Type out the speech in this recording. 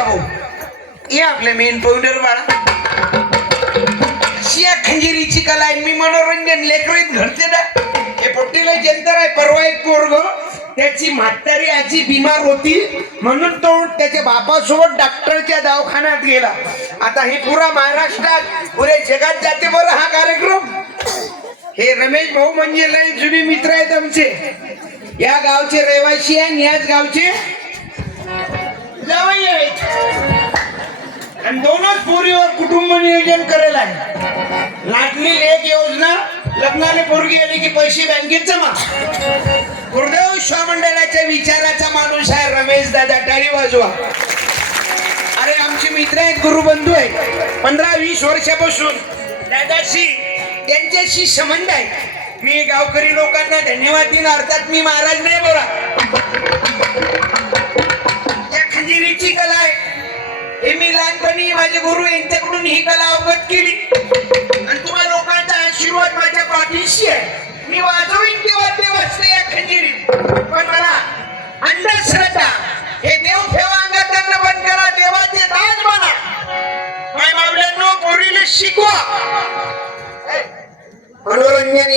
बाबू ये आपल्या main pointer बाळा. शिया खंजिरीची कला आहे. मी मनोरंजन लेकरीत घडते ना. हे पोट्टीला जंतर आहे. परवा एक पोरग त्याची म्हातारी आजी बिमार होती म्हणून तो त्याच्या बापासोबत डॉक्टरच्या दवाखान्यात गेला. आता हे पुरा महाराष्ट्रात पुरे जगात जाते बरं हा कार्यक्रम. हे रमेश भाऊ म्हणजे लय जुने मित्र आहेत आमचे. या गावचे रहिवासी आहे. याच गावचे जावई आहेत आणि दोनच पोरीवर कुटुंब नियोजन करेल आहे. लाडली लेक योजना लग्नाने पोरगी आली की पैसे बँकेत जमा. गुरुदेव शिवमंडळाच्या विचाराचा माणूस आहे रमेश दादा. टाळी वाजवा. अरे आमचे मित्र आहेत, गुरुबंधू आहेत. 15-20 वर्षापासून दादाशी त्यांच्याशी संबंध आहे. मी गावकरी लोकांना धन्यवाद देईन. अर्थात मी महाराज नाही बोला. या खंजिरीची कला आहे. हे मी लहानपणी माझे गुरु यांच्याकडून ही कला अवगत केली आणि तुम्हा लोकांचा आशीर्वाद माझ्या पाठीशी आहे. मी वाजवीन तेव्हा ते वाजते या खंजिरीत. पण मला अंधश्रद्धा हे देव ठेवा अंगात त्यांना बंद करा. देवाचे दाज बना. माय मावल्यांनो पोरीला शिकवा. मनोरंजन